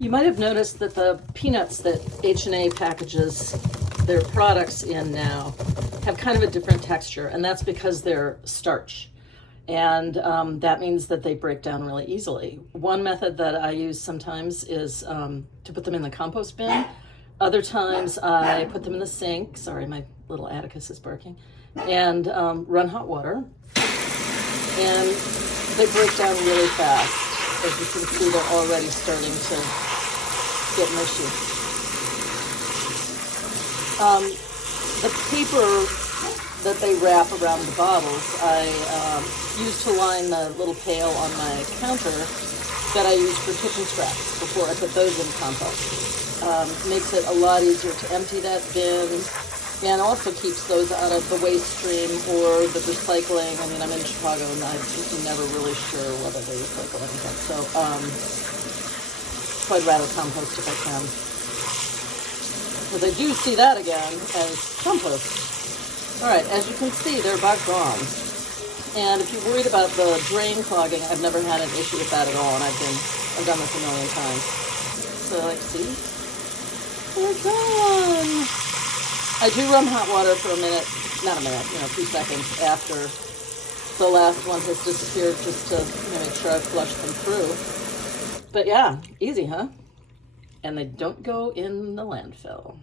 You might have noticed that the peanuts that H&A packages their products in now have kind of a different texture, and that's because they're starch. And that means that they break down really easily. One method that I use sometimes is to put them in the compost bin. Other times I put them in the sink. Sorry, my little Atticus is barking. And run hot water. And they break down really fast. As you can see, they're already starting to get mushy. The paper that they wrap around the bottles, I use to line the little pail on my counter that I use for kitchen scraps before I put those in compost. Makes it a lot easier to empty that bin, and also keeps those out of the waste stream or the recycling. I mean, I'm in Chicago and I'm never really sure whether they recycle anything. So I'd rather compost if I can. Because I do see that again as compost. All right, as you can see, they're about gone. And if you're worried about the drain clogging, I've never had an issue with that at all, and I've done this a million times. So, like, see? They're gone. I do run hot water for a minute, not a minute, 2 seconds after the last one has disappeared, just to make sure I flush them through. But yeah, easy, huh? And they don't go in the landfill.